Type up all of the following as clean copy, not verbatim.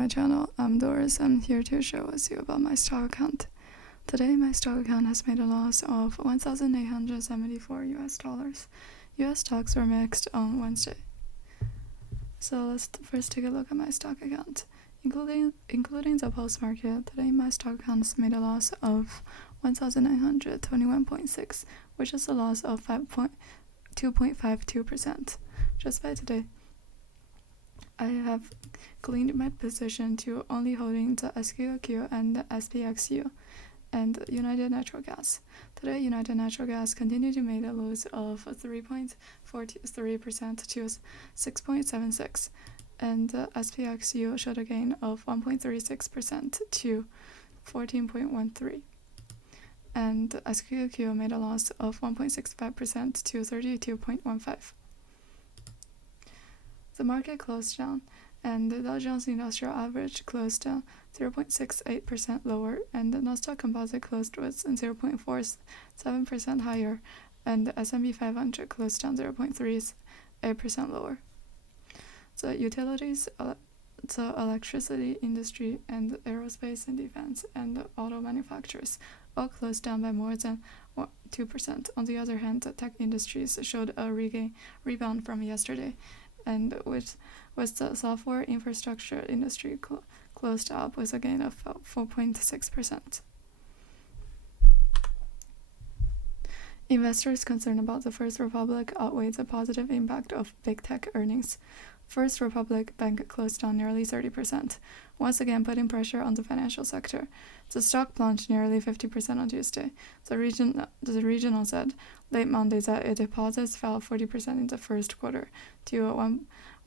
My channel, I'm Doris. I'm here to show us you about my stock account. Today, my stock account has made a loss of $1,874. US stocks were mixed on Wednesday. So let's first take a look at my stock account. Including the post market, today my stock account has made a loss of 1,921.6, which is a loss of 2.52%. Just by today, I have cleaned my position to only holding the SQQQ and the SPXU and United Natural Gas. Today, United Natural Gas continued to make a lose of 3.43% to 6.76, and the SPXU showed a gain of 1.36% to 14.13, and the SQQQ made a loss of 1.65% to 32.15. The market closed down, and the Dow Jones Industrial Average closed down 0.68% lower, and the Nasdaq Composite closed with 0.47% higher, and the S&P 500 closed down 0.38% lower. The utilities, the electricity industry, and the aerospace and defense, and the auto manufacturers all closed down by more than 2%. On the other hand, the tech industries showed a rebound from yesterday, and with the software infrastructure industry closed up with a gain of 4.6%. Investors concerned about the First Republic outweighed the positive impact of big tech earnings. First Republic Bank closed down nearly 30%, once again putting pressure on the financial sector. The stock plunged nearly 50% on Tuesday. The regional said late Monday that its deposits fell 40% in the first quarter to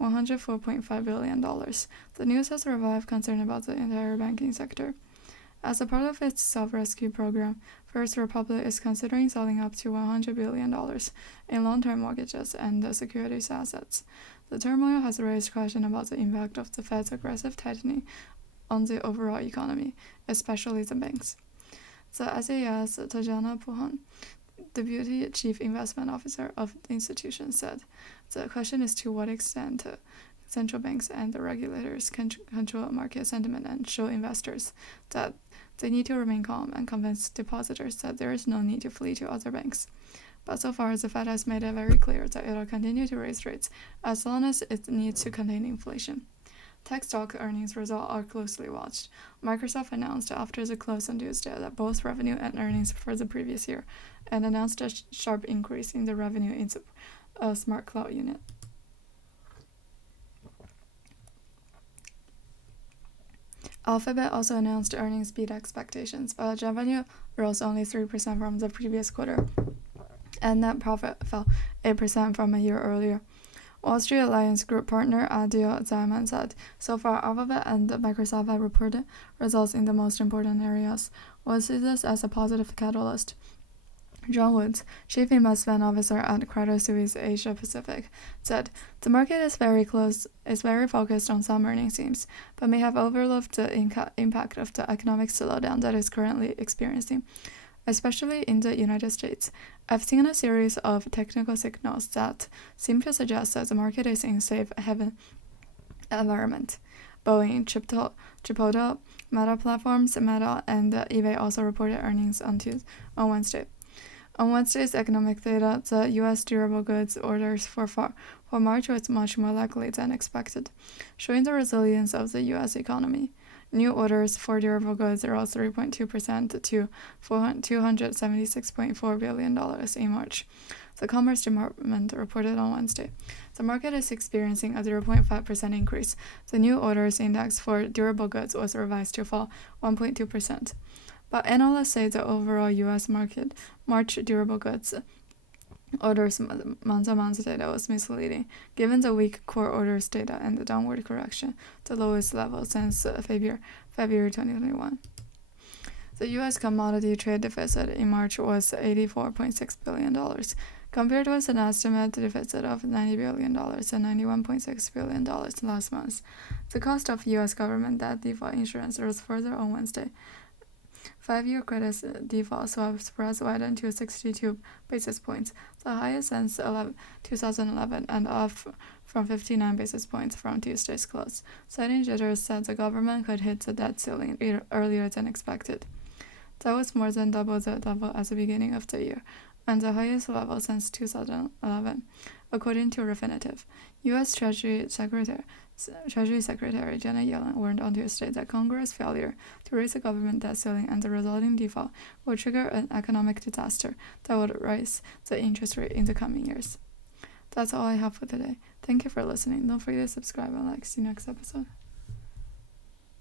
$104.5 billion. The news has revived concern about the entire banking sector. As a part of its self-rescue program, First Republic is considering selling up to $100 billion in long-term mortgages and securities assets. The turmoil has raised questions about the impact of the Fed's aggressive tightening on the overall economy, especially the banks. The SAS Tajana Puhan, Deputy Chief Investment Officer of the institution, said, "The question is to what extent central banks and the regulators can control market sentiment and show investors that they need to remain calm and convince depositors that there is no need to flee to other banks. But so far, the Fed has made it very clear that it will continue to raise rates as long as it needs to contain inflation." Tech stock earnings results are closely watched. Microsoft announced after the close on Tuesday that both revenue and earnings for the previous year, and announced a sharp increase in the revenue in the smart cloud unit. Alphabet also announced earnings beat expectations, but revenue rose only 3% from the previous quarter, and net profit fell 8% from a year earlier. Wall Street Alliance Group partner Adil Zaman said, "So far, Alphabet and Microsoft have reported results in the most important areas. We'll see this as a positive catalyst." John Woods, Chief Investment Officer at Credit Suisse Asia Pacific, said, "The market is very focused on some earnings themes, but may have overlooked the impact of the economic slowdown that is currently experiencing, especially in the United States. I've seen a series of technical signals that seem to suggest that the market is in safe haven environment." Boeing, Chipotle, Meta Platforms, Meta, and eBay also reported earnings on Wednesday. On Wednesday's economic data, the U.S. durable goods orders for March was much more likely than expected, showing the resilience of the U.S. economy. New orders for durable goods rose 3.2% to $276.4 billion in March, the Commerce Department reported on Wednesday. The market is experiencing a 0.5% increase. The new orders index for durable goods was revised to fall 1.2%. But analysts say the overall U.S. market March durable goods orders month-to-month data was misleading, given the weak core orders data and the downward correction, the lowest level since February 2021. The U.S. commodity trade deficit in March was $84.6 billion, compared with an estimated deficit of $90 billion and $91.6 billion last month. The cost of U.S. government debt default insurance rose further on Wednesday, 5-year credit default swap spreads widened to 62 basis points, the highest since 2011, and off from 59 basis points from Tuesday's close. Citing jitters said the government could hit the debt ceiling earlier than expected. That was more than double the level at the beginning of the year, and the highest level since 2011, according to Refinitiv. U.S. Treasury Secretary Janet Yellen warned on Tuesday that Congress' failure to raise the government debt ceiling and the resulting default will trigger an economic disaster that would raise the interest rate in the coming years. That's all I have for today. Thank you for listening. Don't forget to subscribe and like. See you next episode.